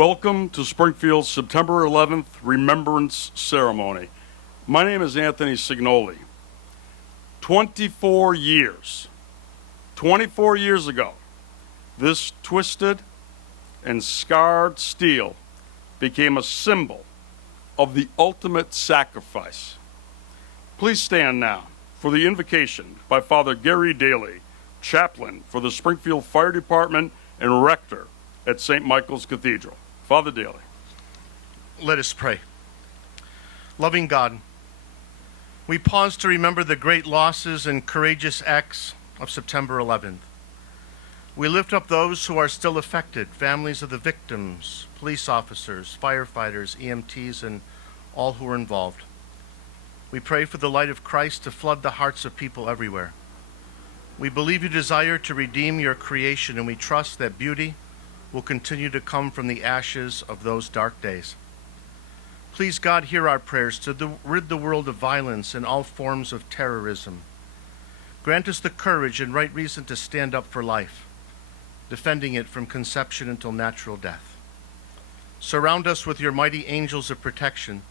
Welcome to Springfield's September 11th Remembrance Ceremony. My name is Anthony Signoli. 24 years ago, this twisted and scarred steel became a symbol of the ultimate sacrifice. Please stand now for the invocation by Father Gary Daly, chaplain for the Springfield Fire Department and rector at St. Michael's Cathedral. Father Daly. Let us pray. Loving God, we pause to remember the great losses and courageous acts of September 11th. We lift up those who are still affected, families of the victims, police officers, firefighters, EMTs, and all who are involved. We pray for the light of Christ to flood the hearts of people everywhere. We believe you desire to redeem your creation, and we trust that beauty will continue to come from the ashes of those dark days. Please, God, hear our prayers to rid the world of violence and all forms of terrorism. Grant us the courage and right reason to stand up for life, defending it from conception until natural death. Surround us with your mighty angels of protection.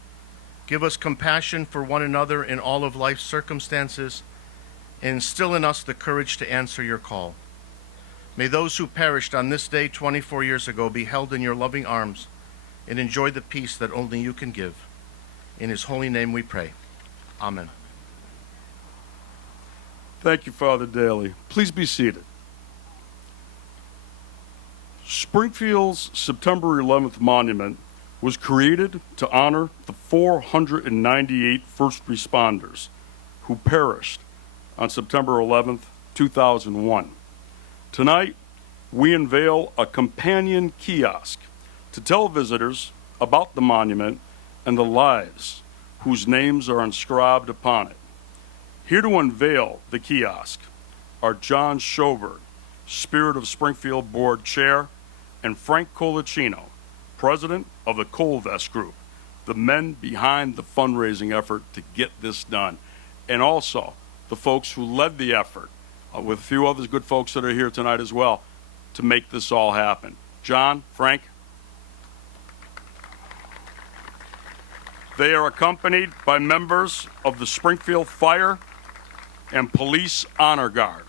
Give us compassion for one another in all of life's circumstances, and instill in us the courage to answer your call. May those who perished on this day 24 years ago be held in your loving arms and enjoy the peace that only you can give. In his holy name we pray. Amen. Thank you, Father Daly. Please be seated. Springfield's September 11th monument was created to honor the 498 first responders who perished on September 11th, 2001. Tonight, we unveil a companion kiosk to tell visitors about the monument and the lives whose names are inscribed upon it. Here to unveil the kiosk are John Schoberg, Spirit of Springfield Board Chair, and Frank Colicino, President of the Colvest Group, the men behind the fundraising effort to get this done, and also the folks who led the effort, with a few other good folks that are here tonight as well, to make this all happen. John, Frank. They are accompanied by members of the Springfield Fire and Police Honor Guard.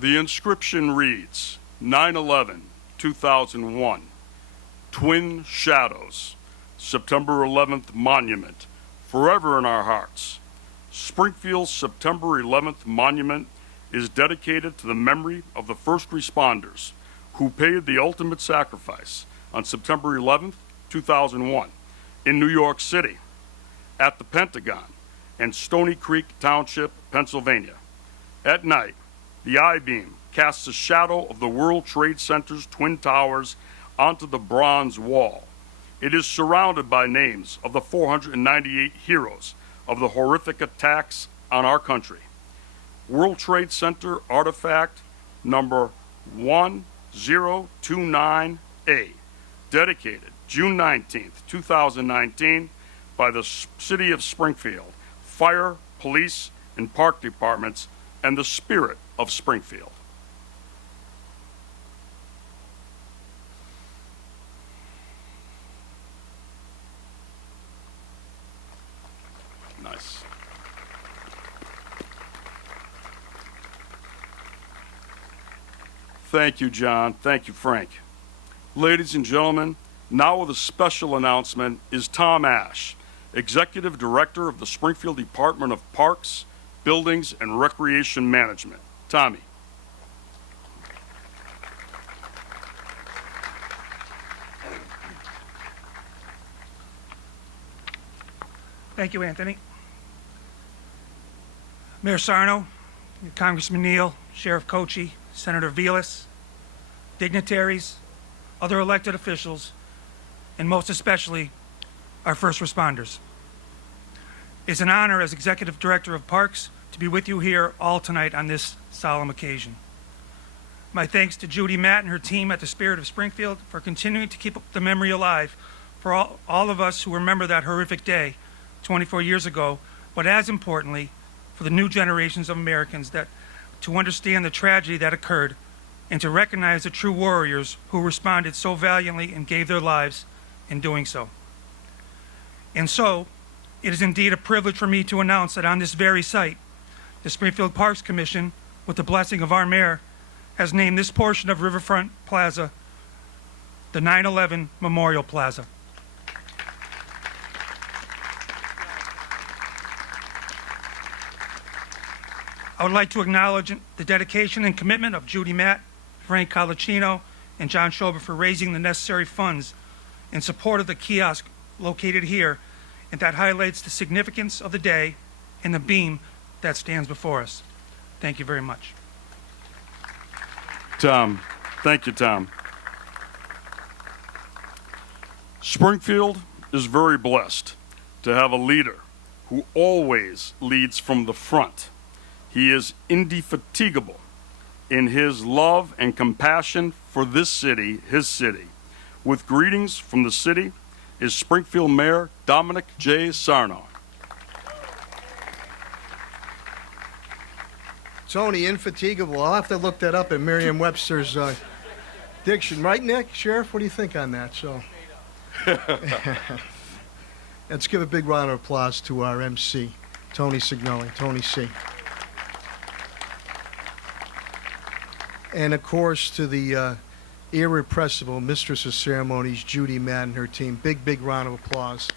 The inscription reads, 9/11/2001, Twin Shadows, September 11th Monument, forever in our hearts. Springfield's September 11th Monument is dedicated to the memory of the first responders who paid the ultimate sacrifice on September 11th, 2001, in New York City, at the Pentagon, and Stony Creek Township, Pennsylvania. At night, the I-beam casts a shadow of the World Trade Center's Twin Towers onto the bronze wall. It is surrounded by names of the 498 heroes of the horrific attacks on our country. World Trade Center artifact number 1029A, dedicated June 19th, 2019, by the City of Springfield, Fire, Police, and Park Departments, and the Spirit of Springfield. Nice. Thank you, John. Thank you, Frank. Ladies and gentlemen, now with a special announcement is Tom Ash, Executive Director of the Springfield Department of Parks, Buildings, and Recreation Management. Tommy. Thank you, Anthony. Mayor Sarno, Congressman Neal, Sheriff Cochi, Senator Vilas, dignitaries, other elected officials, and most especially our first responders. It's an honor as Executive Director of Parks to be with you here all tonight on this solemn occasion. My thanks to Judy Matt and her team at the Spirit of Springfield for continuing to keep the memory alive for all of us who remember that horrific day 24 years ago, but as importantly, for the new generations of Americans that to understand the tragedy that occurred and to recognize the true warriors who responded so valiantly and gave their lives in doing so. And so, it is indeed a privilege for me to announce that on this very site, the Springfield Parks Commission, with the blessing of our mayor, has named this portion of Riverfront Plaza the 9/11 Memorial Plaza. I would like to acknowledge the dedication and commitment of Judy Matt, Frank Colicino, and John Schober for raising the necessary funds in support of the kiosk located here, and that highlights the significance of the day and the beam that stands before us. Thank you very much. Tom, thank you, Tom. Springfield is very blessed to have a leader who always leads from the front. He is indefatigable in his love and compassion for this city, his city. With greetings from the city is Springfield Mayor Dominic J. Sarno. Tony, infatigable. I'll have to look that up in Merriam-Webster's diction. Right, Nick? Sheriff, what do you think on that? So, let's give a big round of applause to our MC, Tony Signoli, Tony C. And, of course, to the irrepressible mistress of ceremonies, Judy Matt and her team. Big, big round of applause.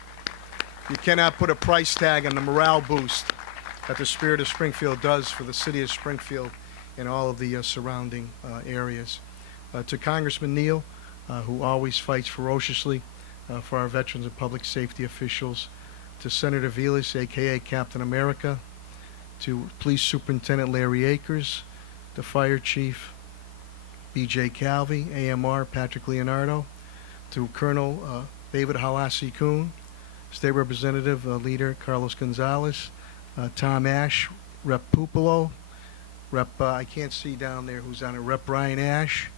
You cannot put a price tag on the morale boost that the Spirit of Springfield does for the city of Springfield and all of the surrounding areas. To Congressman Neal, who always fights ferociously for our veterans and public safety officials. To Senator Vilas, a.k.a. Captain America. To Police Superintendent Larry Akers. The Fire Chief B.J. Calvi, AMR Patrick Leonardo. To Colonel David Halasi Kuhn. State Representative Leader Carlos Gonzalez. Tom Ash, Rep. Pupolo, Rep. I can't see down there who's on it, Rep. Brian Ash,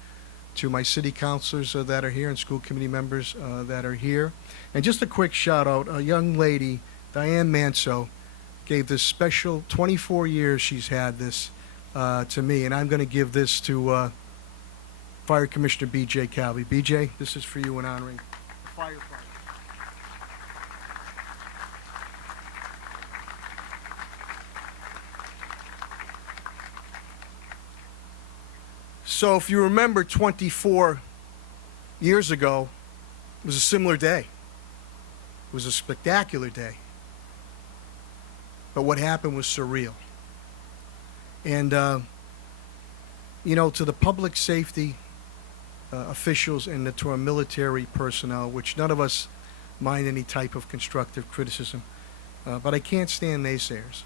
to my city councilors that are here and school committee members that are here. And just a quick shout out, a young lady, Diane Manso, gave this special 24 years she's had this to me, and I'm going to give this to Fire Commissioner B.J. Calvi. B.J., this is for you in honoring the firefighter. So if you remember 24 years ago, it was a similar day. It was a spectacular day. But what happened was surreal. And, you know, to the public safety officials and to our military personnel, which none of us mind any type of constructive criticism, but I can't stand naysayers,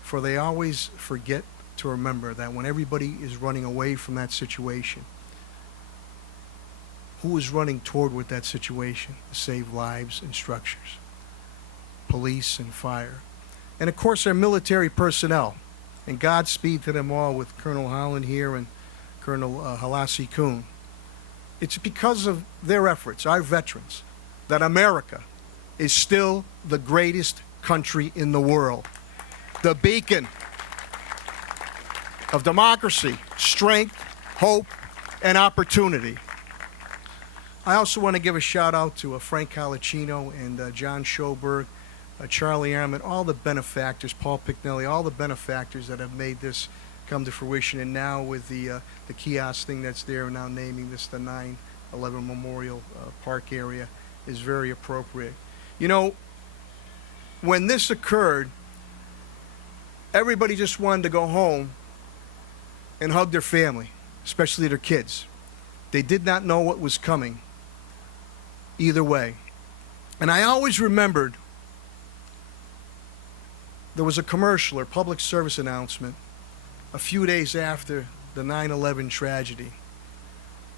for they always forget to remember that when everybody is running away from that situation, who is running toward with that situation to save lives and structures? Police and fire. And of course our military personnel. And Godspeed to them all with Colonel Holland here and Colonel Halasi Kuhn. It's because of their efforts, our veterans, that America is still the greatest country in the world. The beacon of democracy, strength, hope, and opportunity. I also want to give a shout out to Frank Colicino and John Schoberg, Charlie Ehrman, all the benefactors, Paul Picknelly, all the benefactors that have made this come to fruition. And now with the kiosk thing that's there, now naming this the 9/11 Memorial Park area is very appropriate. You know, when this occurred, everybody just wanted to go home and hug their family, especially their kids. They did not know what was coming either way. And I always remembered there was a commercial or public service announcement a few days after the 9/11 tragedy.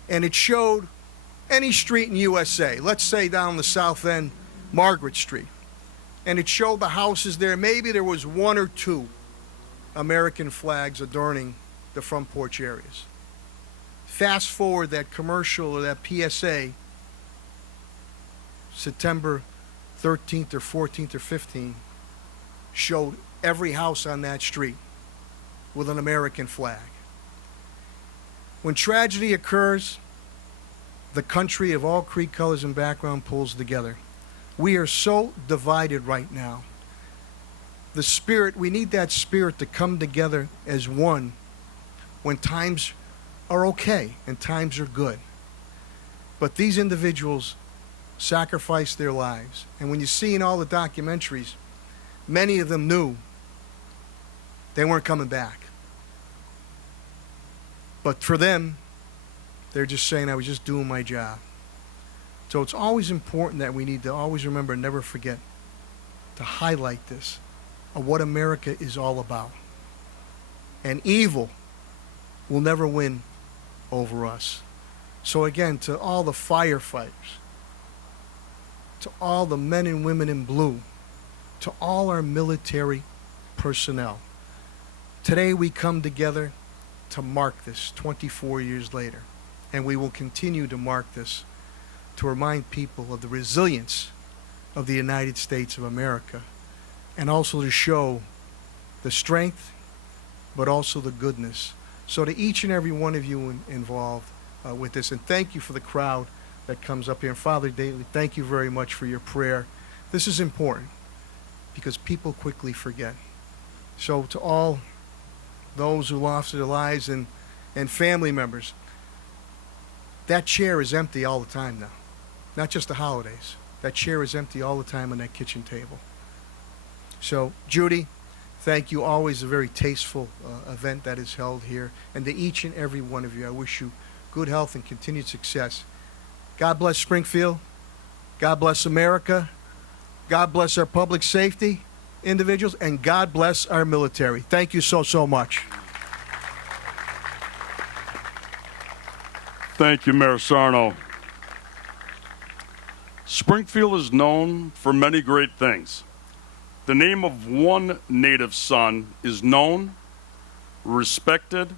And it showed any street in USA, let's say down the south end, Margaret Street. And it showed the houses there. Maybe there was one or two American flags adorning the front porch areas. Fast forward that commercial or that PSA September 13th or 14th or 15th showed every house on that street with an American flag. When tragedy occurs, the country of all creed, colors, and background pulls together. We are so divided right now. The spirit, we need that spirit to come together as one when times are okay and times are good. But these individuals sacrificed their lives. And when you see in all the documentaries, many of them knew they weren't coming back. But for them, they're just saying, I was just doing my job. So it's always important that we need to always remember and never forget to highlight this, of what America is all about. And evil will never win over us. So again, to all the firefighters, to all the men and women in blue, to all our military personnel, today we come together to mark this 24 years later. And we will continue to mark this to remind people of the resilience of the United States of America, and also to show the strength, but also the goodness. So to each and every one of you involved with this, and thank you for the crowd that comes up here. And Father Daley, thank you very much for your prayer. This is important because people quickly forget. So to all those who lost their lives and family members, that chair is empty all the time now. Not just the holidays. That chair is empty all the time on that kitchen table. So, Judy, thank you. Always a very tasteful event that is held here. And to each and every one of you, I wish you good health and continued success. God bless Springfield. God bless America. God bless our public safety individuals. And God bless our military. Thank you so, so much. Thank you, Mayor Sarno. Springfield is known for many great things. The name of one native son is known, respected,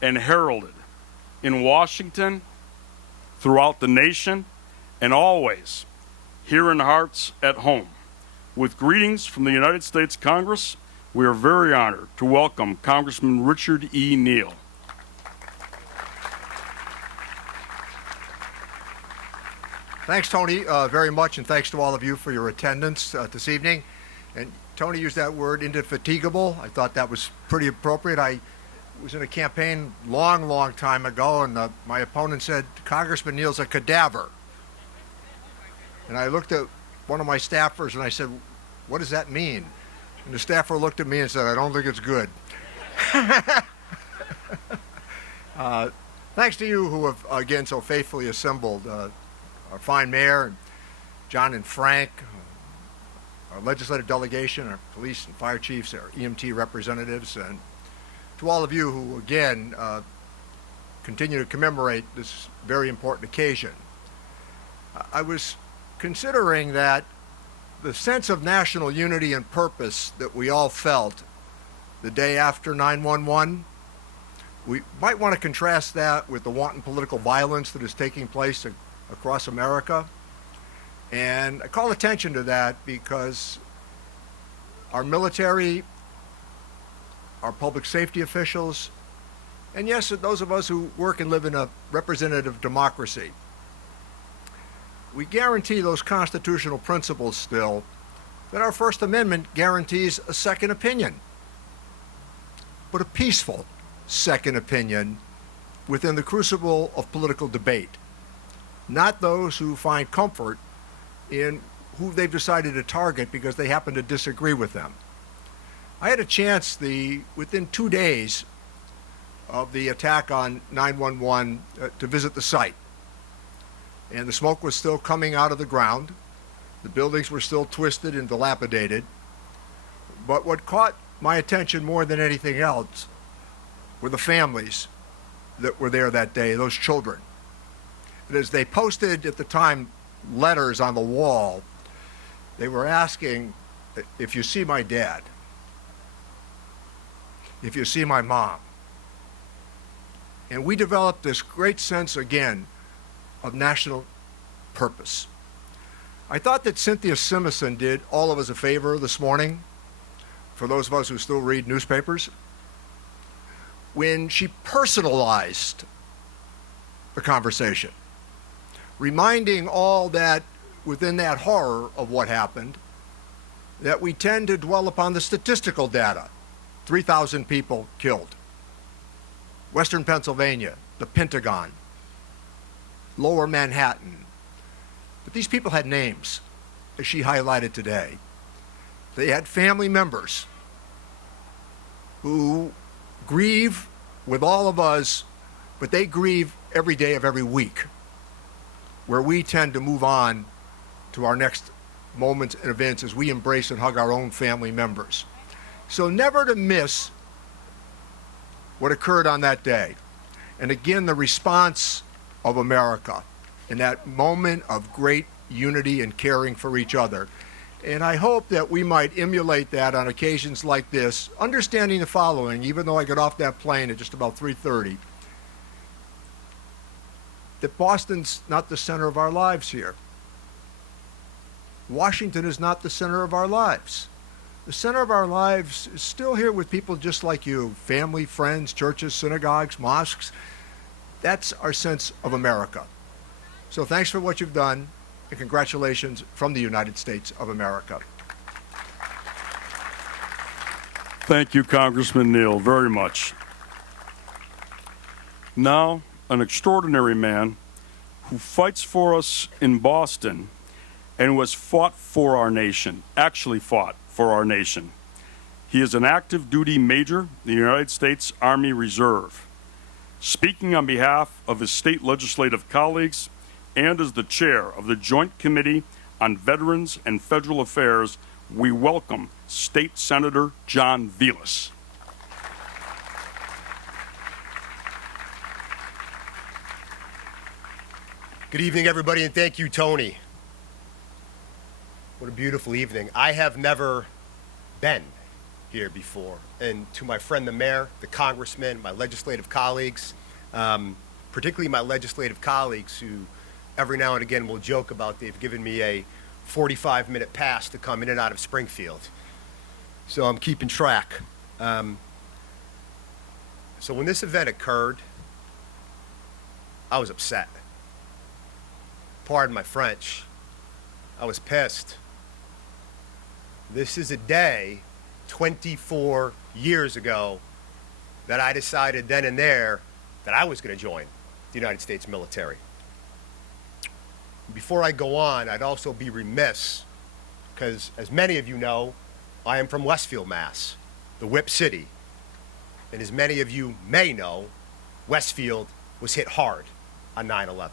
and heralded in Washington, throughout the nation, and always here in hearts at home. With greetings from the United States Congress, we are very honored to welcome Congressman Richard E. Neal. Thanks, Tony, very much, and thanks to all of you for your attendance this evening. And Tony used that word, indefatigable. I thought that was pretty appropriate. I was in a campaign long time ago, and my opponent said, Congressman Neal's a cadaver. And I looked at one of my staffers, and I said, what does that mean? And the staffer looked at me and said, I don't think it's good. Thanks to you who have, again, so faithfully assembled. Our fine mayor, John and Frank, our legislative delegation, our police and fire chiefs, our EMT representatives, and to all of you who, again, continue to commemorate this very important occasion. I was considering that the sense of national unity and purpose that we all felt the day after 9/11, we might want to contrast that with the wanton political violence that is taking place across America. And I call attention to that because our military, our public safety officials, and yes, those of us who work and live in a representative democracy, we guarantee those constitutional principles still that our First Amendment guarantees a second opinion, but a peaceful second opinion within the crucible of political debate. Not those who find comfort in who they've decided to target because they happen to disagree with them. I had a chance within 2 days of the attack on 9/11 to visit the site. And the smoke was still coming out of the ground. The buildings were still twisted and dilapidated. But what caught my attention more than anything else were the families that were there that day, those children. And as they posted at the time letters on the wall, they were asking, if you see my dad, if you see my mom. And we developed this great sense, again, of national purpose. I thought that Cynthia Simison did all of us a favor this morning, for those of us who still read newspapers, when she personalized the conversation, reminding all that within that horror of what happened, that we tend to dwell upon the statistical data. 3,000 people killed. Western Pennsylvania, the Pentagon, Lower Manhattan. But these people had names, as she highlighted today. They had family members who grieve with all of us, but they grieve every day of every week, where we tend to move on to our next moments and events as we embrace and hug our own family members. So never to miss what occurred on that day. And again, the response of America in that moment of great unity and caring for each other. And I hope that we might emulate that on occasions like this, understanding the following, even though I got off that plane at just about 3:30, that Boston's not the center of our lives here. Washington is not the center of our lives. The center of our lives is still here with people just like you, family, friends, churches, synagogues, mosques. That's our sense of America. So thanks for what you've done, and congratulations from the United States of America. Thank you, Congressman Neal, very much. Now, an extraordinary man who fights for us in Boston and who has fought for our nation, actually fought for our nation. He is an active duty major in the United States Army Reserve. Speaking on behalf of his state legislative colleagues and as the chair of the Joint Committee on Veterans and Federal Affairs, we welcome State Senator John Vilas. Good evening, everybody, and thank you, Tony. What a beautiful evening. I have never been here before. And to my friend, the mayor, the congressman, my legislative colleagues, particularly my legislative colleagues who every now and again will joke about they've given me a 45-minute pass to come in and out of Springfield. So I'm keeping track. So when this event occurred, I was upset. Pardon my French. I was pissed. This is a day 24 years ago that I decided then and there that I was going to join the United States military. Before I go on, I'd also be remiss, because as many of you know, I am from Westfield, Mass., the Whip City. And as many of you may know, Westfield was hit hard on 9/11.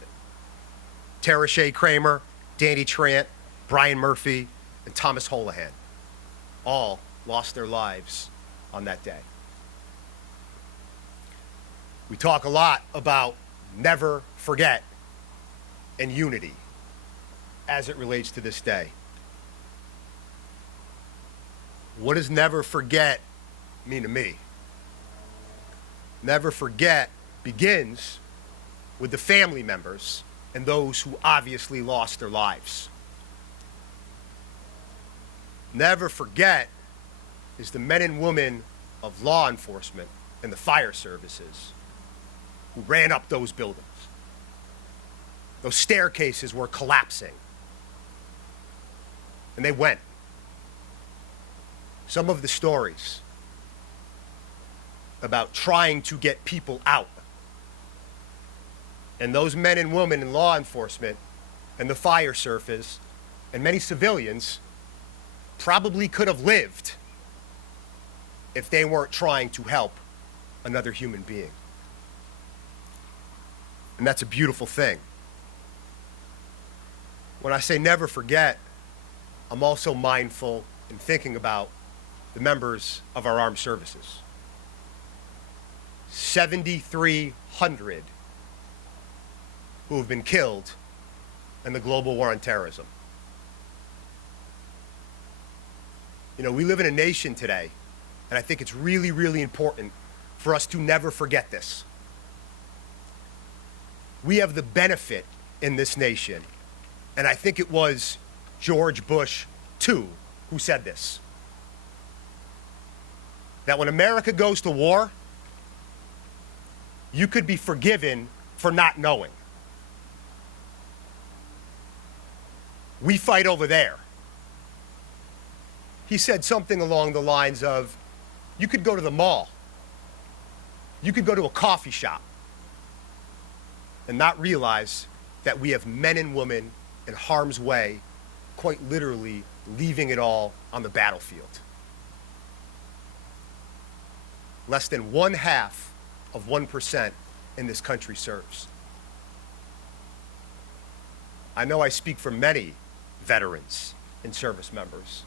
Tara Shea Kramer, Danny Trant, Brian Murphy, and Thomas Holohan all lost their lives on that day. We talk a lot about never forget and unity as it relates to this day. What does never forget mean to me? Never forget begins with the family members and those who obviously lost their lives. Never forget is the men and women of law enforcement and the fire services who ran up those buildings. Those staircases were collapsing. And they went. Some of the stories about trying to get people out. And those men and women in law enforcement and the fire service and many civilians probably could have lived if they weren't trying to help another human being. And that's a beautiful thing. When I say never forget, I'm also mindful and thinking about the members of our armed services. 7,300 who have been killed in the global war on terrorism. You know, we live in a nation today, and I think it's really, really important for us to never forget this. We have the benefit in this nation, and I think it was George Bush II who said this. That when America goes to war, you could be forgiven for not knowing. We fight over there. He said something along the lines of, you could go to the mall, you could go to a coffee shop, and not realize that we have men and women in harm's way, quite literally leaving it all on the battlefield. Less than 0.5% in this country serves. I know I speak for many veterans and service members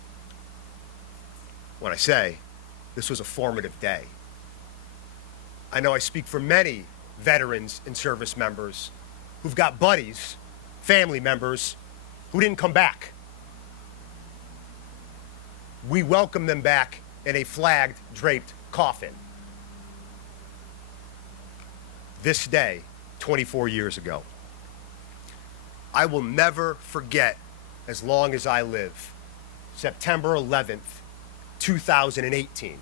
when I say this was a formative day. I know I speak for many veterans and service members who've got buddies, family members, who didn't come back. We welcome them back in a flagged, draped coffin. This day, 24 years ago. I will never forget, as long as I live, September 11th, 2018.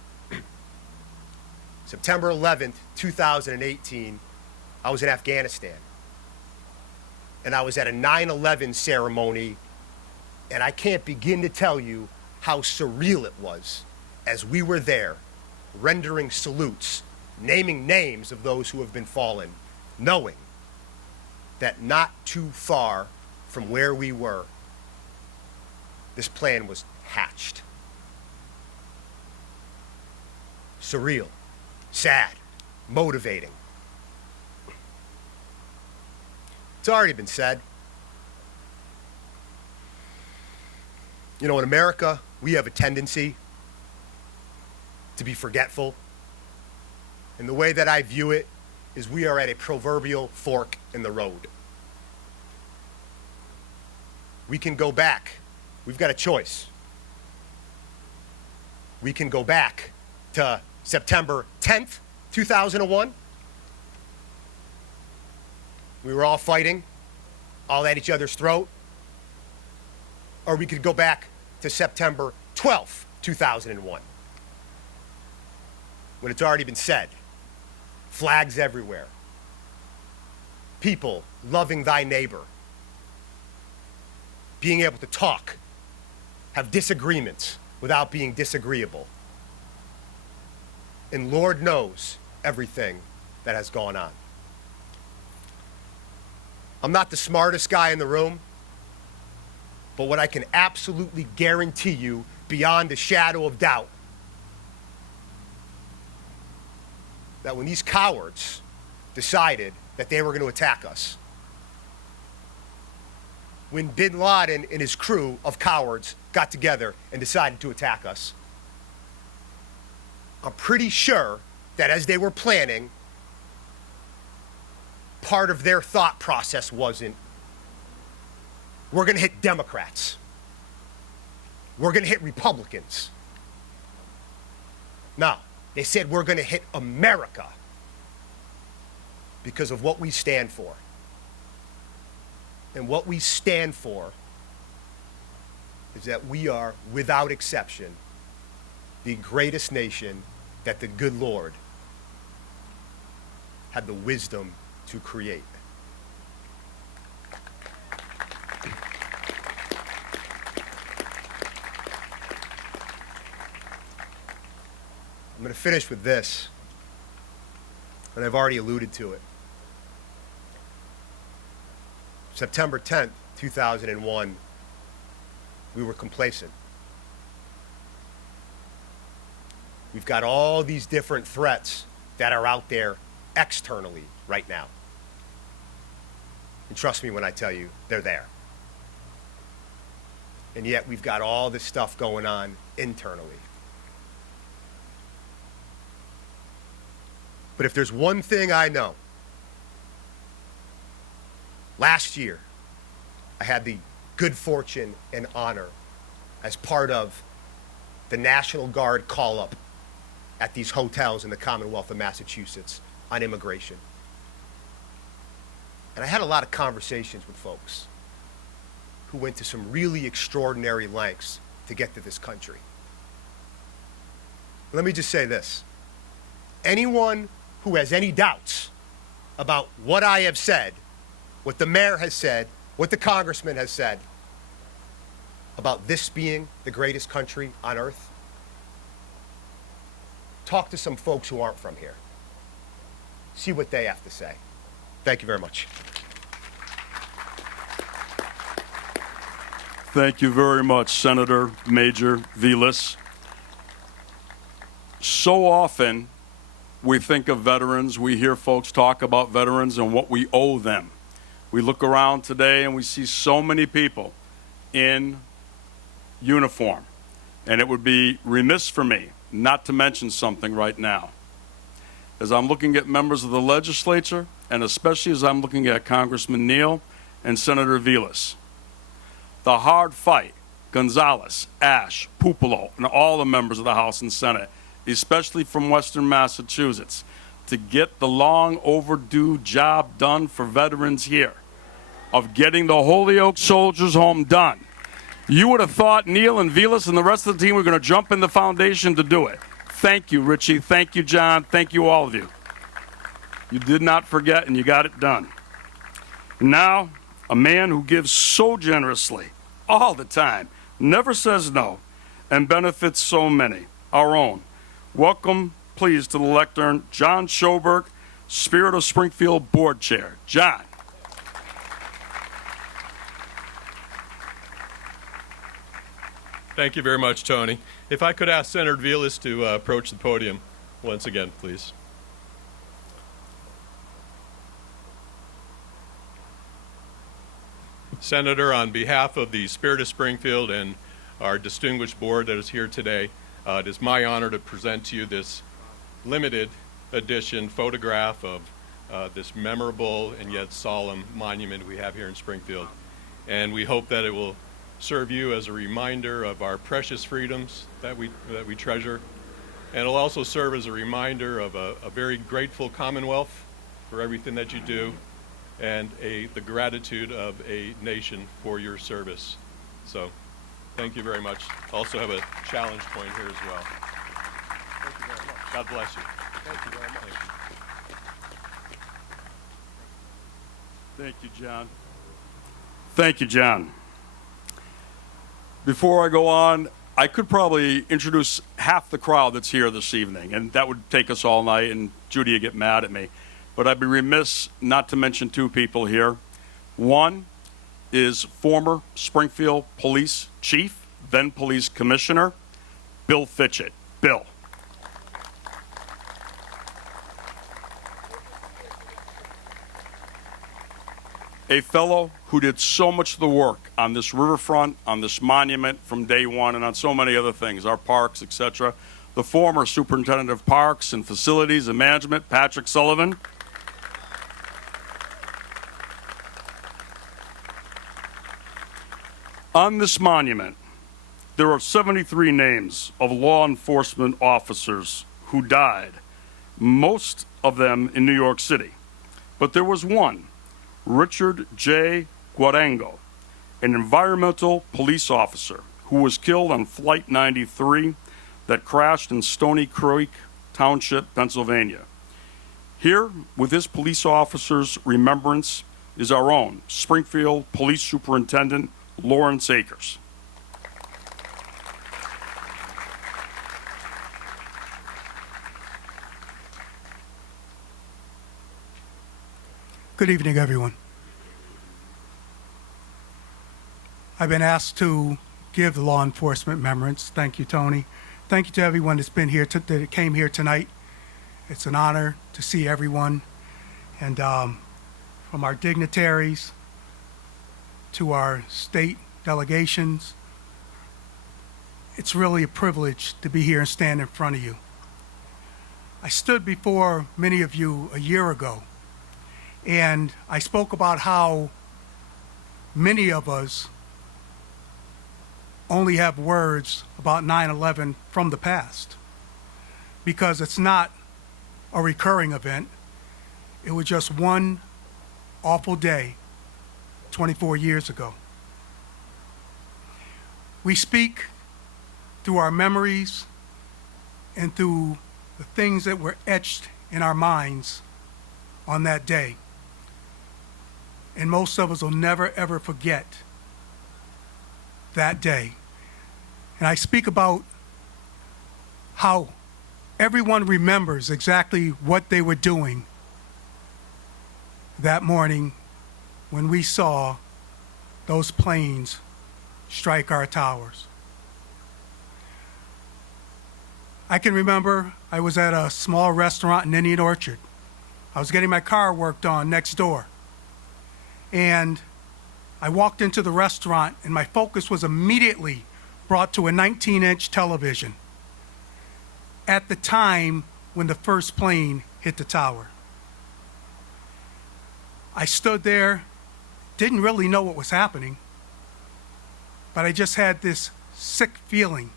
September 11th, 2018, I was in Afghanistan. And I was at a 9/11 ceremony, and I can't begin to tell you how surreal it was as we were there, rendering salutes, naming names of those who have been fallen, knowing that not too far from where we were, this plan was hatched. Surreal, sad, motivating. It's already been said. You know, in America, we have a tendency to be forgetful. And the way that I view it is we are at a proverbial fork in the road. We can go back. We've got a choice. We can go back to September 10th, 2001. We were all fighting, all at each other's throat. Or we could go back to September 12th, 2001. When it's already been said. Flags everywhere. People loving thy neighbor. Being able to talk, have disagreements without being disagreeable. And Lord knows everything that has gone on. I'm not the smartest guy in the room, but what I can absolutely guarantee you beyond a shadow of doubt, that when these cowards decided that they were going to attack us, when bin Laden and his crew of cowards got together and decided to attack us, I'm pretty sure that as they were planning, part of their thought process wasn't, we're going to hit Democrats. We're going to hit Republicans. No, they said we're going to hit America because of what we stand for. And what we stand for is that we are, without exception, the greatest nation that the good Lord had the wisdom to create. I'm going to finish with this, and I've already alluded to it. September 10th, 2001, we were complacent. We've got all these different threats that are out there externally right now. And trust me when I tell you, they're there. And yet we've got all this stuff going on internally. But if there's one thing I know, last year, I had the good fortune and honor as part of the National Guard call-up at these hotels in the Commonwealth of Massachusetts on immigration. And I had a lot of conversations with folks who went to some really extraordinary lengths to get to this country. Let me just say this. Anyone who has any doubts about what I have said, what the mayor has said, what the congressman has said about this being the greatest country on earth, talk to some folks who aren't from here. See what they have to say. Thank you very much. Thank you very much, Senator Major Vilas. So often we think of veterans, we hear folks talk about veterans and what we owe them. We look around today and we see so many people in uniform, and it would be remiss for me not to mention something right now. As I'm looking at members of the legislature, and especially as I'm looking at Congressman Neal and Senator Vilas, the hard fight, Gonzalez, Ash, Pupolo, and all the members of the House and Senate, especially from Western Massachusetts, to get the long overdue job done for veterans here of getting the Holyoke Soldiers Home done. You would have thought Neal and Vilas and the rest of the team were going to jump in the foundation to do it. Thank you, Richie. Thank you, John. Thank you, all of you. You did not forget, and you got it done. Now, a man who gives so generously, all the time, never says no, and benefits so many, our own. Welcome, please, to the lectern, John Schoberg, Spirit of Springfield Board Chair. John. Thank you very much, Tony. If I could ask Senator Vilas to approach the podium once again, please. Senator, on behalf of the Spirit of Springfield and our distinguished board that is here today, it is my honor to present to you this limited edition photograph of this memorable and yet solemn monument we have here in Springfield. And we hope that it will serve you as a reminder of our precious freedoms that we treasure. And it'll also serve as a reminder of a very grateful Commonwealth for everything that you do, and the gratitude of a nation for your service. So thank you very much. Also have a challenge point here as well. Thank you very much. God bless you. Thank you very much. Thank you, John. Thank you, John. Before I go on, I could probably introduce half the crowd that's here this evening, and that would take us all night, and Judy would get mad at me. But I'd be remiss not to mention two people here. One is former Springfield Police Chief, then Police Commissioner, Bill Fitchett. Bill. A fellow who did so much of the work on this riverfront, on this monument from day one, and on so many other things, our parks, etc. The former Superintendent of Parks and Facilities and Management, Patrick Sullivan. On this monument, there are 73 names of law enforcement officers who died, most of them in New York City. But there was one, Richard J. Guarango, an environmental police officer who was killed on Flight 93 that crashed in Stony Creek Township, Pennsylvania. Here, with this police officer's remembrance, is our own Springfield Police Superintendent Lawrence Akers. Good evening, everyone. I've been asked to give the law enforcement remembrance. Thank you, Tony. Thank you to everyone that's been here, that came here tonight. It's an honor to see everyone. And from our dignitaries to our state delegations, it's really a privilege to be here and stand in front of you. I stood before many of you a year ago, and I spoke about how many of us only have words about 9/11 from the past, because it's not a recurring event. It was just one awful day 24 years ago. We speak through our memories and through the things that were etched in our minds on that day. And most of us will never, ever forget that day. And I speak about how everyone remembers exactly what they were doing that morning when we saw those planes strike our towers. I can remember I was at a small restaurant in Indian Orchard. I was getting my car worked on next door. And I walked into the restaurant and my focus was immediately brought to a 19-inch television at the time when the first plane hit the tower. I stood there, didn't really know what was happening, but I just had this sick feeling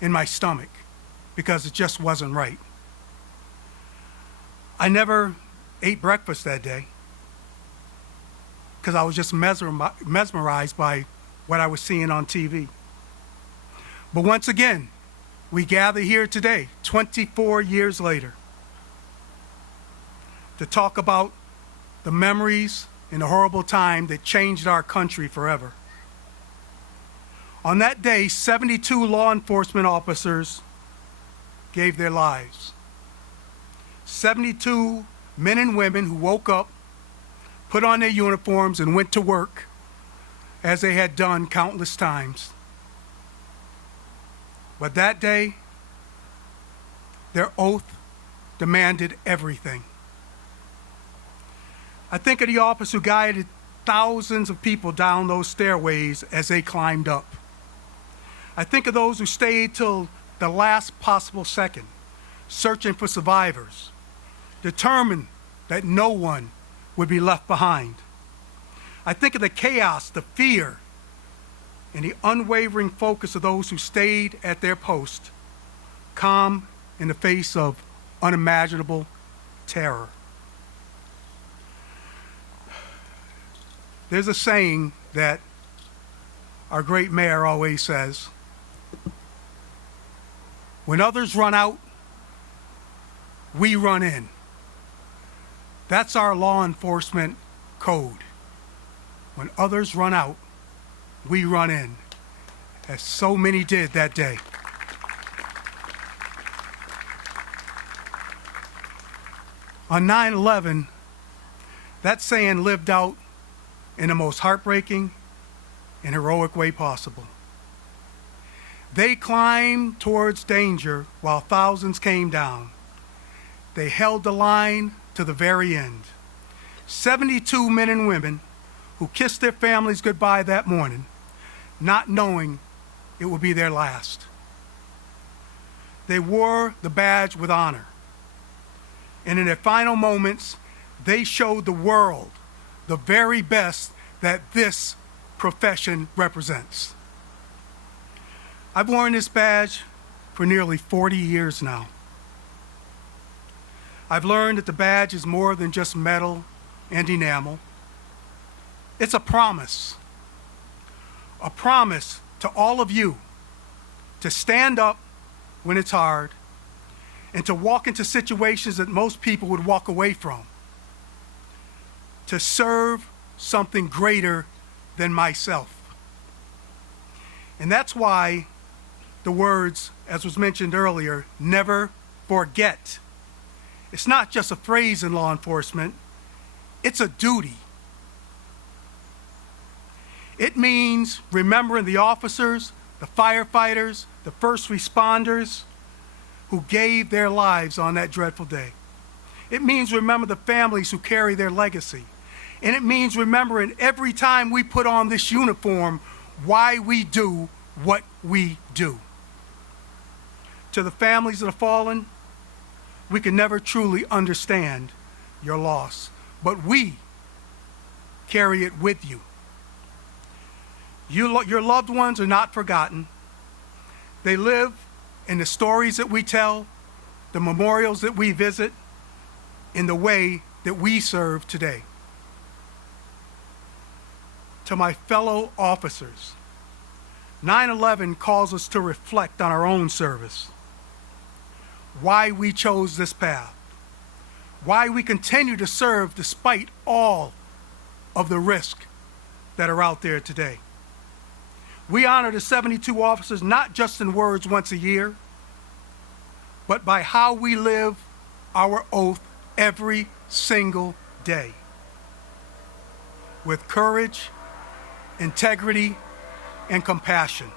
in my stomach because it just wasn't right. I never ate breakfast that day because I was just mesmerized by what I was seeing on TV. But once again, we gather here today, 24 years later, to talk about the memories and the horrible time that changed our country forever. On that day, 72 law enforcement officers gave their lives. 72 men and women who woke up, put on their uniforms, and went to work as they had done countless times. But that day, their oath demanded everything. I think of the officer who guided thousands of people down those stairways as they climbed up. I think of those who stayed till the last possible second, searching for survivors, determined that no one would be left behind. I think of the chaos, the fear, and the unwavering focus of those who stayed at their post, calm in the face of unimaginable terror. There's a saying that our great mayor always says, when others run out, we run in. That's our law enforcement code. When others run out, we run in, as so many did that day. On 9/11, that saying lived out in the most heartbreaking and heroic way possible. They climbed towards danger while thousands came down. They held the line to the very end. 72 men and women who kissed their families goodbye that morning, not knowing it would be their last. They wore the badge with honor. And in their final moments, they showed the world the very best that this profession represents. I've worn this badge for nearly 40 years now. I've learned that the badge is more than just metal and enamel. It's a promise to all of you to stand up when it's hard and to walk into situations that most people would walk away from, to serve something greater than myself. And that's why the words, as was mentioned earlier, never forget. It's not just a phrase in law enforcement, it's a duty. It means remembering the officers, the firefighters, the first responders who gave their lives on that dreadful day. It means remember the families who carry their legacy. And it means remembering every time we put on this uniform why we do what we do. To the families of the fallen, we can never truly understand your loss, but we carry it with you. Your loved ones are not forgotten. They live in the stories that we tell, the memorials that we visit, in the way that we serve today. To my fellow officers, 9/11 calls us to reflect on our own service, why we chose this path, why we continue to serve despite all of the risk that are out there today. We honor the 72 officers not just in words once a year, but by how we live our oath every single day. With courage, integrity, and compassion.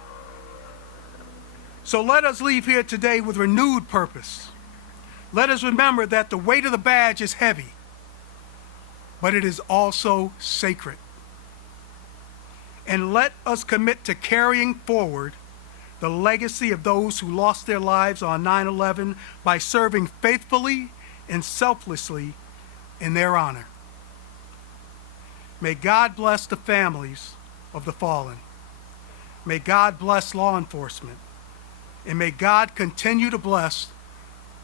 So let us leave here today with renewed purpose. Let us remember that the weight of the badge is heavy, but it is also sacred. And let us commit to carrying forward the legacy of those who lost their lives on 9/11 by serving faithfully and selflessly in their honor. May God bless the families of the fallen. May God bless law enforcement. And may God continue to bless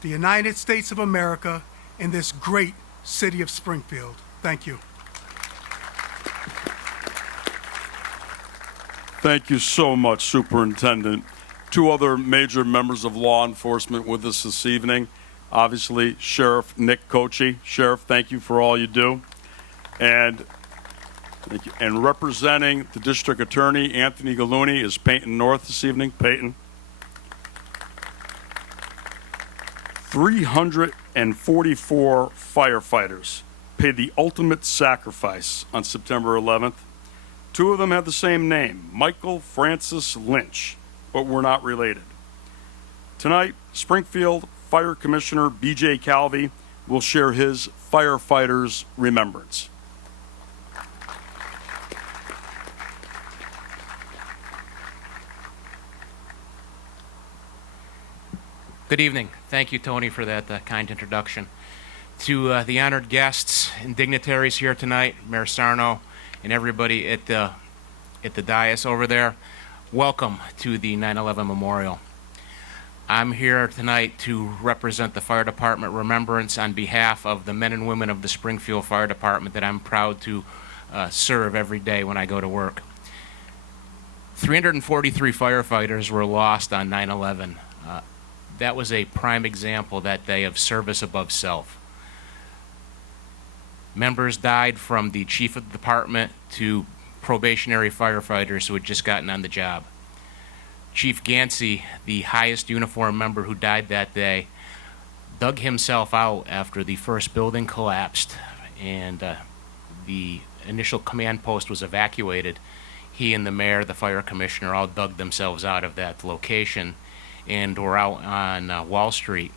the United States of America and this great city of Springfield. Thank you. Thank you so much, Superintendent. Two other major members of law enforcement with us this evening. Obviously, Sheriff Nick Kochi. Sheriff, thank you for all you do. And thank you. And representing the District Attorney, Anthony Gallooni, is Peyton North this evening. Peyton. 344 firefighters paid the ultimate sacrifice on September 11th. Two of them had the same name, Michael Francis Lynch, but were not related. Tonight, Springfield Fire Commissioner B.J. Calvey will share his firefighters' remembrance. Good evening. Thank you, Tony, for that kind introduction. To the honored guests and dignitaries here tonight, Mayor Sarno, and everybody at the dais over there, welcome to the 9/11 Memorial. I'm here tonight to represent the Fire Department Remembrance on behalf of the men and women of the Springfield Fire Department that I'm proud to serve every day when I go to work. 343 firefighters were lost on 9/11. That was a prime example that day of service above self. Members died from the chief of the department to probationary firefighters who had just gotten on the job. Chief Gansey, the highest uniformed member who died that day, dug himself out after the first building collapsed and the initial command post was evacuated. He and the mayor, the fire commissioner, all dug themselves out of that location and were out on Wall Street.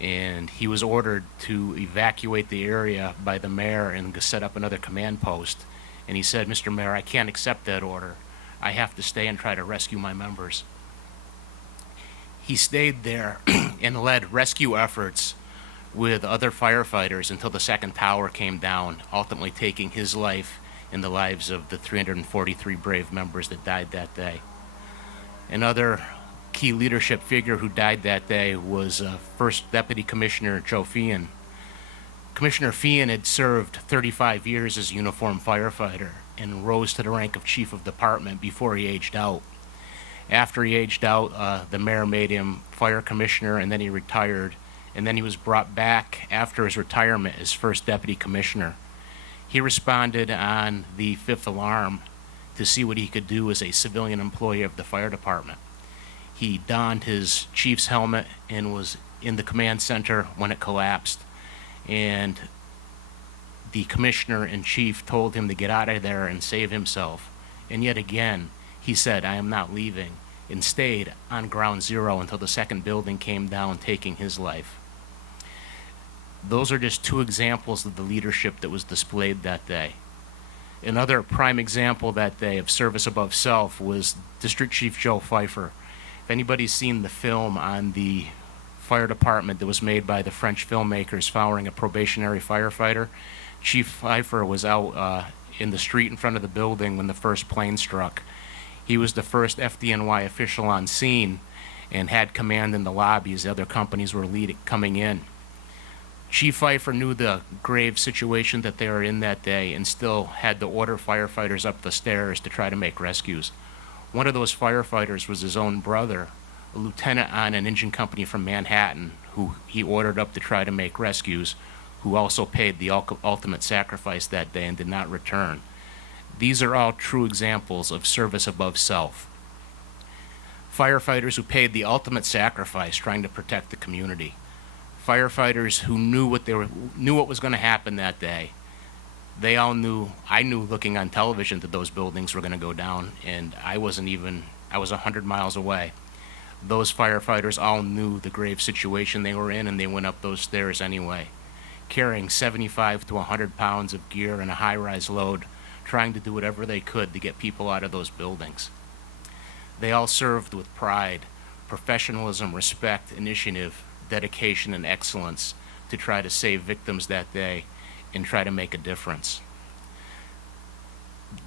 And he was ordered to evacuate the area by the mayor and set up another command post. And he said, "Mr. Mayor, I can't accept that order. I have to stay and try to rescue my members." He stayed there and led rescue efforts with other firefighters until the second tower came down, ultimately taking his life and the lives of the 343 brave members that died that day. Another key leadership figure who died that day was First Deputy Commissioner Joe Feehan. Commissioner Feehan had served 35 years as a uniformed firefighter and rose to the rank of Chief of Department before he aged out. After he aged out, the mayor made him Fire Commissioner, and then he retired, and then he was brought back after his retirement as First Deputy Commissioner. He responded on the fifth alarm to see what he could do as a civilian employee of the fire department. He donned his chief's helmet and was in the command center when it collapsed. And the commissioner and chief told him to get out of there and save himself. And yet again, he said, "I am not leaving," and stayed on ground zero until the second building came down, taking his life. Those are just two examples of the leadership that was displayed that day. Another prime example that day of service above self was District Chief Joe Pfeiffer. If anybody's seen the film on the fire department that was made by the French filmmakers following a probationary firefighter, Chief Pfeiffer was out in the street in front of the building when the first plane struck. He was the first FDNY official on scene and had command in the lobby as the other companies were coming in. Chief Pfeiffer knew the grave situation that they were in that day and still had to order firefighters up the stairs to try to make rescues. One of those firefighters was his own brother, a lieutenant on an engine company from Manhattan, who he ordered up to try to make rescues, who also paid the ultimate sacrifice that day and did not return. These are all true examples of service above self. Firefighters who paid the ultimate sacrifice trying to protect the community. Firefighters who knew what was going to happen that day. They all knew, I knew looking on television that those buildings were going to go down, and I was 100 miles away. Those firefighters all knew the grave situation they were in, and they went up those stairs anyway, carrying 75 to 100 pounds of gear and a high-rise load, trying to do whatever they could to get people out of those buildings. They all served with pride, professionalism, respect, initiative, dedication, and excellence to try to save victims that day and try to make a difference.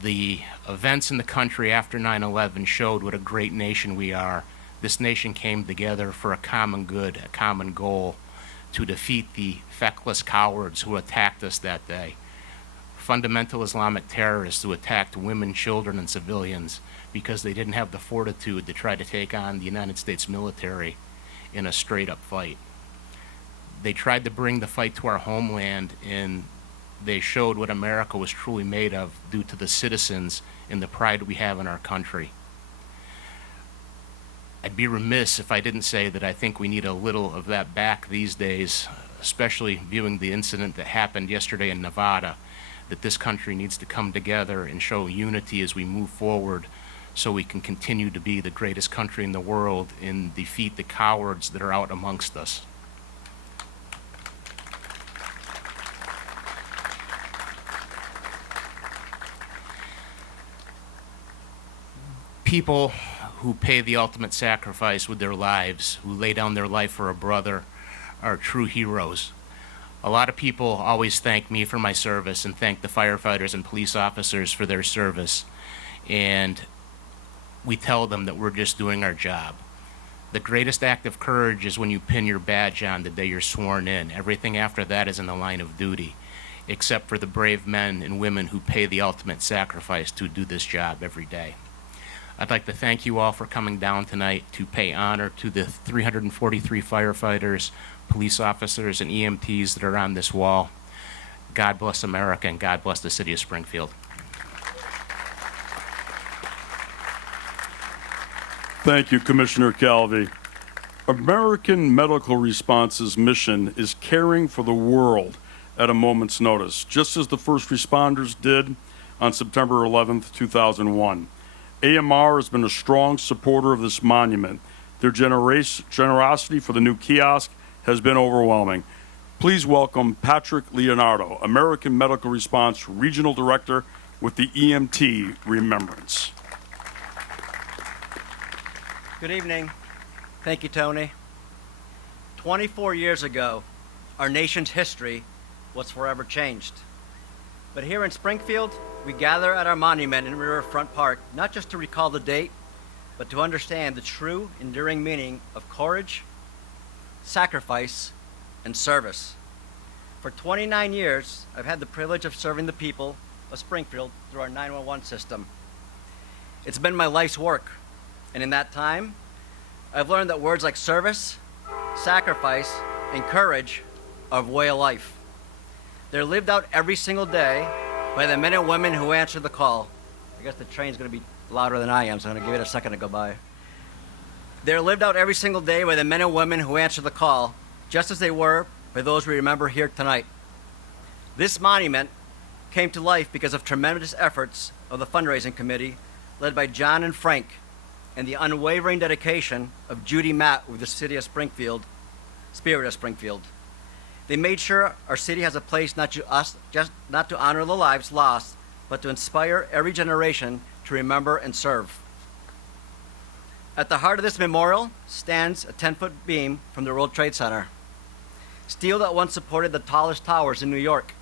The events in the country after 9/11 showed what a great nation we are. This nation came together for a common good, a common goal, to defeat the feckless cowards who attacked us that day. Fundamental Islamic terrorists who attacked women, children, and civilians because they didn't have the fortitude to try to take on the United States military in a straight-up fight. They tried to bring the fight to our homeland, and they showed what America was truly made of due to the citizens and the pride we have in our country. I'd be remiss if I didn't say that I think we need a little of that back these days, especially viewing the incident that happened yesterday in Nevada, that this country needs to come together and show unity as we move forward so we can continue to be the greatest country in the world and defeat the cowards that are out amongst us. People who pay the ultimate sacrifice with their lives, who lay down their life for a brother, are true heroes. A lot of people always thank me for my service and thank the firefighters and police officers for their service. And we tell them that we're just doing our job. The greatest act of courage is when you pin your badge on the day you're sworn in. Everything after that is in the line of duty, except for the brave men and women who pay the ultimate sacrifice to do this job every day. I'd like to thank you all for coming down tonight to pay honor to the 343 firefighters, police officers, and EMTs that are on this wall. God bless America, and God bless the city of Springfield. Thank you, Commissioner Calvi. American Medical Response's mission is caring for the world at a moment's notice, just as the first responders did on September 11th, 2001. AMR has been a strong supporter of this monument. Their generosity for the new kiosk has been overwhelming. Please welcome Patrick Leonardo, American Medical Response Regional Director with the EMT Remembrance. Good evening. Thank you, Tony. 24 years ago, our nation's history was forever changed. But here in Springfield, we gather at our monument in Riverfront Park, not just to recall the date, but to understand the true, enduring meaning of courage, sacrifice, and service. For 29 years, I've had the privilege of serving the people of Springfield through our 911 system. It's been my life's work, and in that time, I've learned that words like service, sacrifice, and courage are a way of life. They're lived out every single day by the men and women who answer the call. I guess the train's going to be louder than I am, so I'm going to give it a second to go by. They're lived out every single day by the men and women who answer the call, just as they were by those we remember here tonight. This monument came to life because of tremendous efforts of the fundraising committee led by John and Frank and the unwavering dedication of Judy Matt with the city of Springfield, Spirit of Springfield. They made sure our city has a place not to honor the lives lost, but to inspire every generation to remember and serve. At the heart of this memorial stands a 10-foot beam from the World Trade Center, steel that once supported the tallest towers in New York.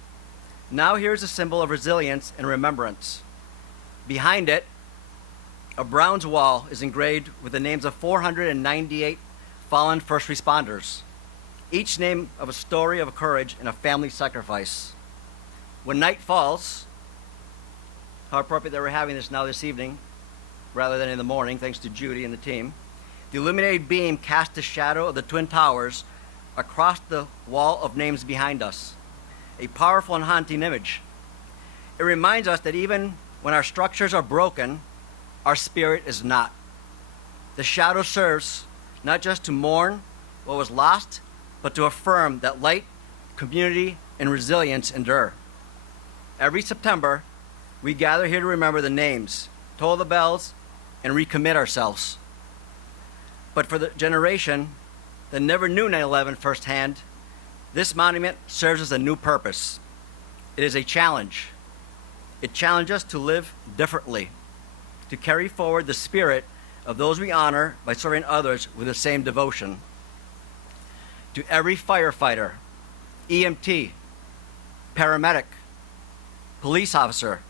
Now here's a symbol of resilience and remembrance. Behind it, a bronze wall is engraved with the names of 498 fallen first responders, each name of a story of courage and a family sacrifice. When night falls, how appropriate that we're having this now this evening, rather than in the morning, thanks to Judy and the team. The illuminated beam cast the shadow of the Twin Towers across the wall of names behind us, a powerful and haunting image. It reminds us that even when our structures are broken, our spirit is not. The shadow serves not just to mourn what was lost, but to affirm that light, community, and resilience endure. Every September, we gather here to remember the names, toll the bells, and recommit ourselves. But for the generation that never knew 9/11 firsthand, this monument serves as a new purpose. It is a challenge. It challenges us to live differently, to carry forward the spirit of those we honor by serving others with the same devotion. To every firefighter, EMT, paramedic, police officer,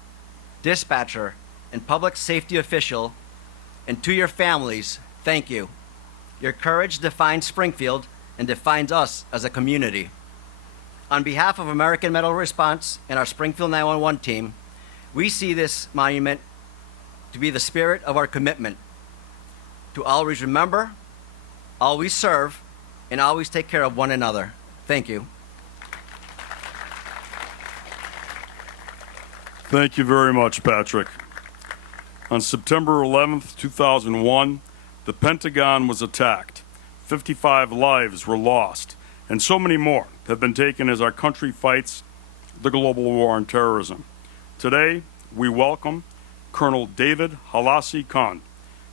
dispatcher, and public safety official, and to your families, thank you. Your courage defines Springfield and defines us as a community. On behalf of American Medical Response and our Springfield 911 team, we see this monument to be the spirit of our commitment to always remember, always serve, and always take care of one another. Thank you. Thank you very much, Patrick. On September 11th, 2001, the Pentagon was attacked. 55 lives were lost, and so many more have been taken as our country fights the global war on terrorism. Today, we welcome Colonel David Halassi Khan,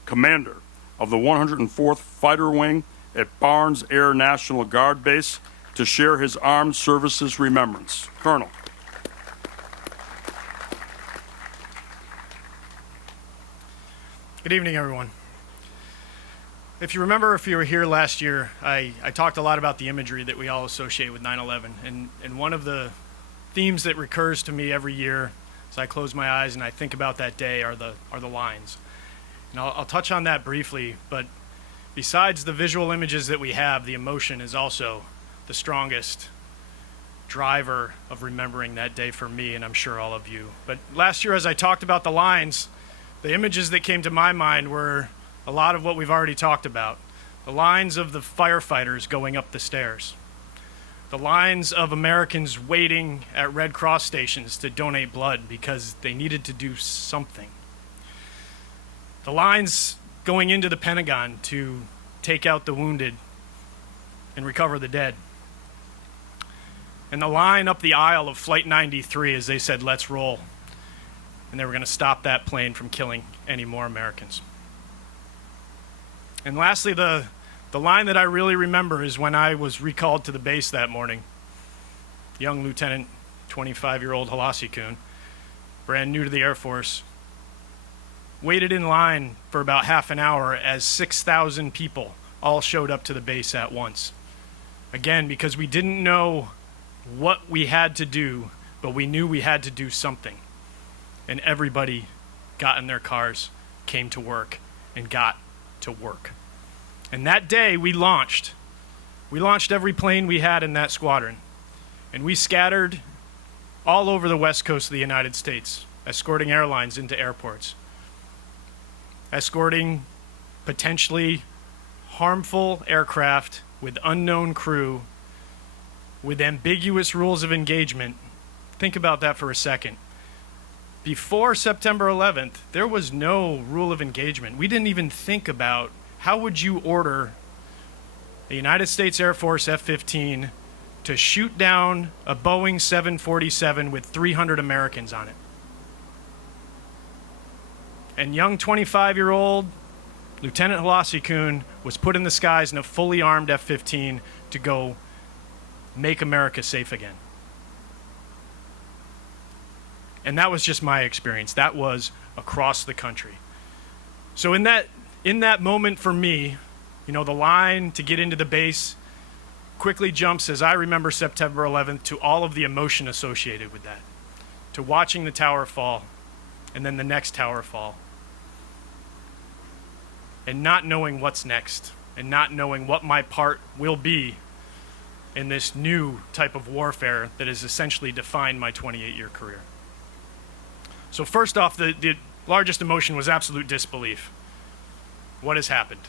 commander of the 104th Fighter Wing at Barnes Air National Guard Base, to share his armed services remembrance. Colonel. Good evening, everyone. If you remember, if you were here last year, I talked a lot about the imagery that we all associate with 9/11, and one of the themes that recurs to me every year as I close my eyes and I think about that day are the lines. And I'll touch on that briefly, but besides the visual images that we have, the emotion is also the strongest driver of remembering that day for me, and I'm sure all of you. But last year, as I talked about the lines, the images that came to my mind were a lot of what we've already talked about. The lines of the firefighters going up the stairs. The lines of Americans waiting at Red Cross stations to donate blood because they needed to do something. The lines going into the Pentagon to take out the wounded and recover the dead. And the line up the aisle of Flight 93 as they said, "Let's roll." And they were going to stop that plane from killing any more Americans. And lastly, the line that I really remember is when I was recalled to the base that morning. Young Lieutenant, 25-year-old Halassi Kuhn, brand new to the Air Force, waited in line for about half an hour as 6,000 people all showed up to the base at once. Again, because we didn't know what we had to do, but we knew we had to do something. And everybody got in their cars, came to work, and got to work. And that day we launched. We launched every plane we had in that squadron. And we scattered all over the west coast of the United States, escorting airlines into airports, escorting potentially harmful aircraft with unknown crew, with ambiguous rules of engagement. Think about that for a second. Before September 11th, there was no rule of engagement. We didn't even think about how would you order a United States Air Force F-15 to shoot down a Boeing 747 with 300 Americans on it. And young 25-year-old Lieutenant Halassi Kuhn was put in the skies in a fully armed F-15 to go make America safe again. And that was just my experience. That was across the country. So in that moment for me, you know, the line to get into the base quickly jumps, as I remember September 11th, to all of the emotion associated with that, to watching the tower fall and then the next tower fall, and not knowing what's next, and not knowing what my part will be in this new type of warfare that has essentially defined my 28-year career. So first off, the Largest emotion was absolute disbelief. What has happened?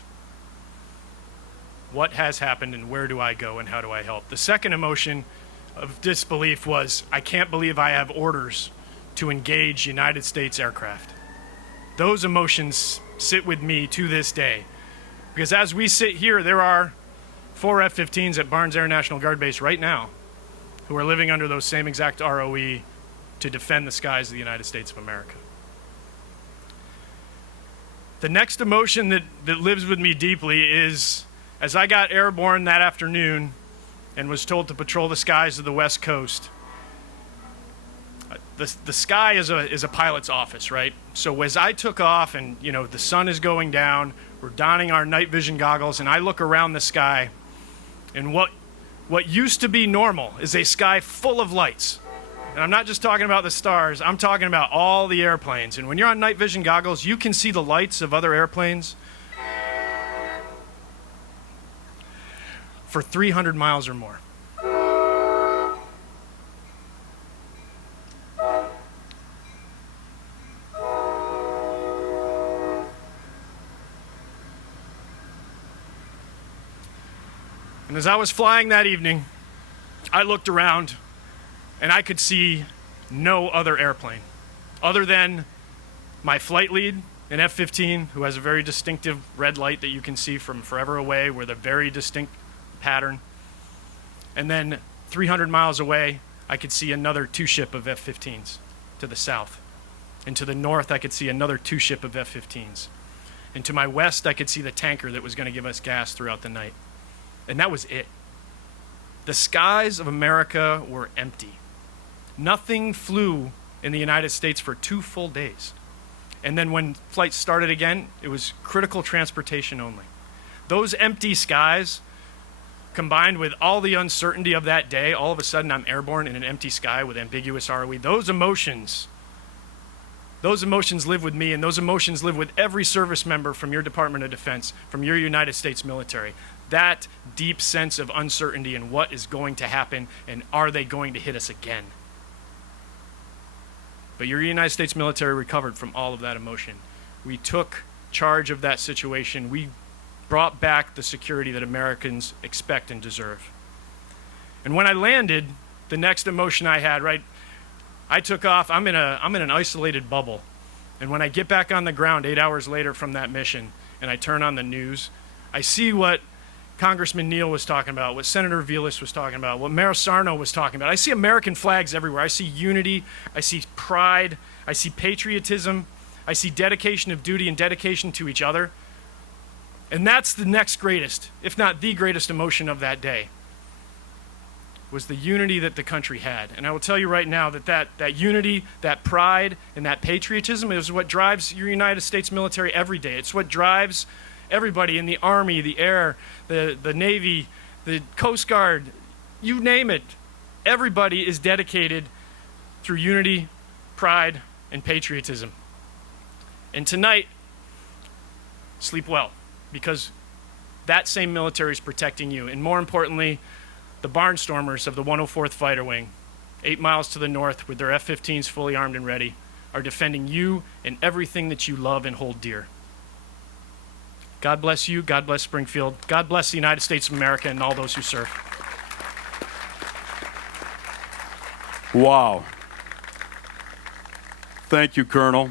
What has happened, and where do I go, and how do I help? The second emotion of disbelief was, I can't believe I have orders to engage United States aircraft. Those emotions sit with me to this day. Because as we sit here, there are 4 F-15s at Barnes Air National Guard Base right now who are living under those same exact ROE to defend the skies of the United States of America. The next emotion that lives with me deeply is, as I got airborne that afternoon and was told to patrol the skies of the West Coast, the sky is a pilot's office, right? So as I took off and, you know, the sun is going down, we're donning our night vision goggles, and I look around the sky, and what used to be normal is a sky full of lights. And I'm not just talking about the stars, I'm talking about all the airplanes. And when you're on night vision goggles, you can see the lights of other airplanes for 300 miles or more. And as I was flying that evening, I looked around and I could see no other airplane other than my flight lead, an F-15, who has a very distinctive red light that you can see from forever away with a very distinct pattern. And then 300 miles away, I could see another 2 ship of F-15s to the south. And to the north, I could see another 2 ship of F-15s. And to my west, I could see the tanker that was going to give us gas throughout the night. And that was it. The skies of America were empty. Nothing flew in the United States for 2 full days. And then when flights started again, it was critical transportation only. Those empty skies, combined with all the uncertainty of that day, all of a sudden I'm airborne in an empty sky with ambiguous ROE. Those emotions live with me, and those emotions live with every service member from your Department of Defense, from your United States military. That deep sense of uncertainty in what is going to happen, and are they going to hit us again? But your United States military recovered from all of that emotion. We took charge of that situation. We brought back the security that Americans expect and deserve. And when I landed, the next emotion I had, right, I took off. I'm in an isolated bubble. And when I get back on the ground 8 hours later from that mission, and I turn on the news, I see what Congressman Neal was talking about, what Senator Vilas was talking about, what Mayor Sarno was talking about. I see American flags everywhere. I see unity. I see pride. I see patriotism. I see dedication of duty and dedication to each other. And that's the next greatest, if not the greatest emotion of that day, was the unity that the country had. And I will tell you right now that unity, that pride, and that patriotism is what drives your United States military every day. It's what drives everybody in the Army, the Air, the Navy, the Coast Guard, you name it. Everybody is dedicated through unity, pride, and patriotism. And tonight, sleep well, because that same military is protecting you. And more importantly, the Barnstormers of the 104th Fighter Wing, 8 miles to the north with their F-15s fully armed and ready, are defending you and everything that you love and hold dear. God bless you. God bless Springfield. God bless the United States of America and all those who serve. Wow. Thank you, Colonel.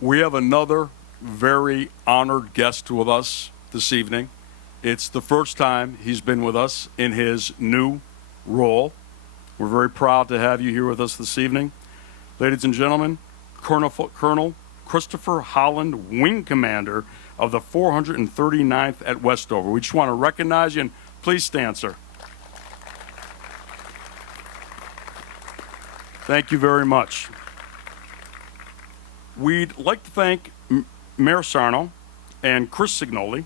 We have another very honored guest with us this evening. It's the first time he's been with us in his new role. We're very proud to have you here with us this evening. Ladies and gentlemen, Colonel Christopher Holland, Wing Commander of the 439th at Westover. We just want to recognize you, and please stand, sir. Thank you very much. We'd like to thank Mayor Sarno and Chris Signoli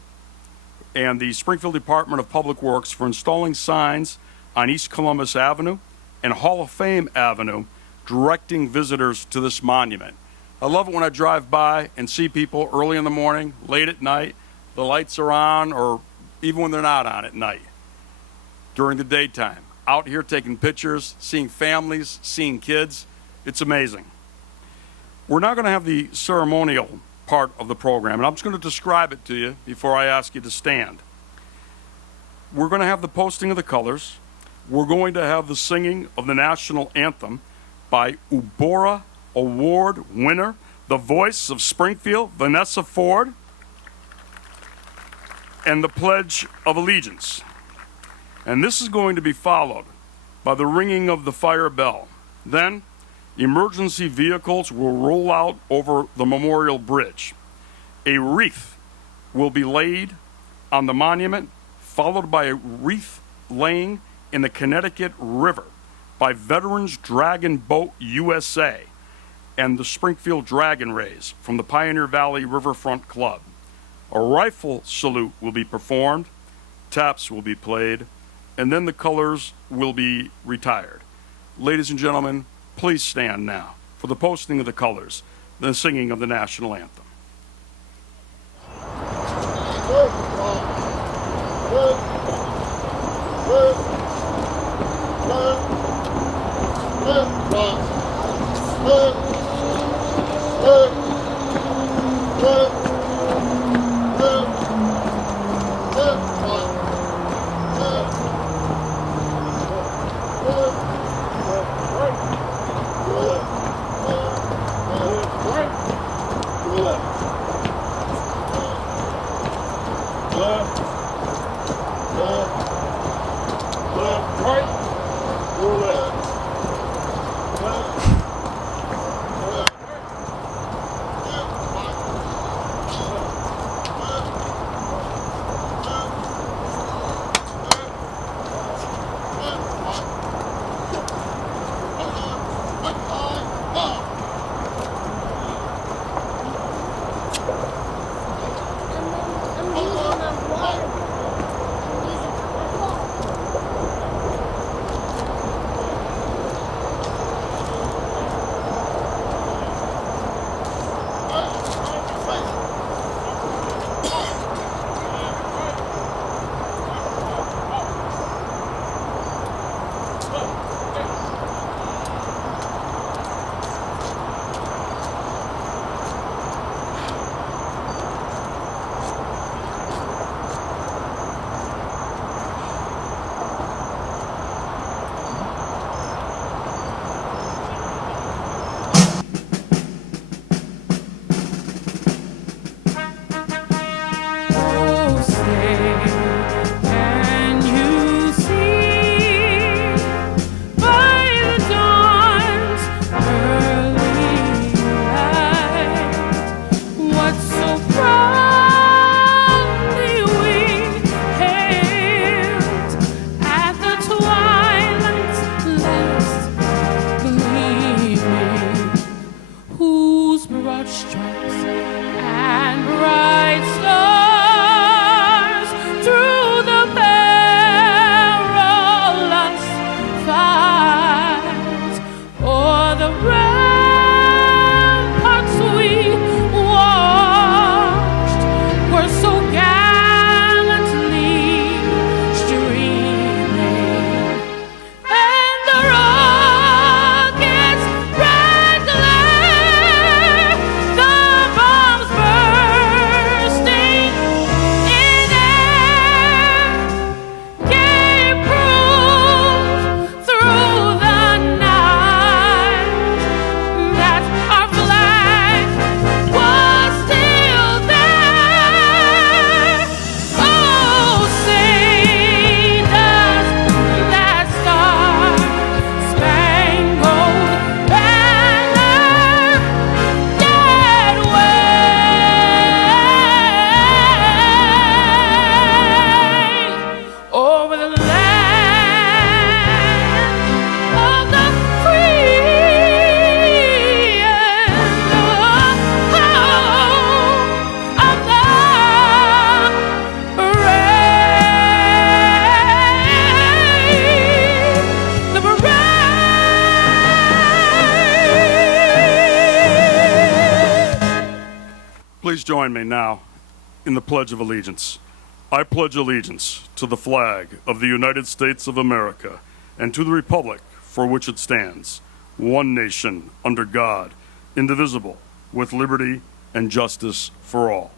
and the Springfield Department of Public Works for installing signs on East Columbus Avenue and Hall of Fame Avenue directing visitors to this monument. I love it when I drive by and see people early in the morning, late at night, the lights are on, or even when they're not on at night, during the daytime, out here taking pictures, seeing families, seeing kids. It's amazing. We're now going to have the ceremonial part of the program, and I'm just going to describe it to you before I ask you to stand. We're going to have the posting of the colors. We're going to have the singing of the national anthem by Ubora Award winner, the voice of Springfield, Vanessa Ford, and the Pledge of Allegiance. And this is going to be followed by the ringing of the fire bell. Then, emergency vehicles will roll out over the Memorial Bridge. A wreath will be laid on the monument, followed by a wreath laying in the Connecticut River by Veterans Dragon Boat USA and the Springfield Dragon Rays from the Pioneer Valley Riverfront Club. A rifle salute will be performed, taps will be played, and then the colors will be retired. Ladies and gentlemen, please stand now for the posting of the colors, the singing of the national anthem. Please join me now in the Pledge of Allegiance. I pledge allegiance to the flag of the United States of America and to the republic for which it stands, one nation, under God, indivisible, with liberty and justice for all.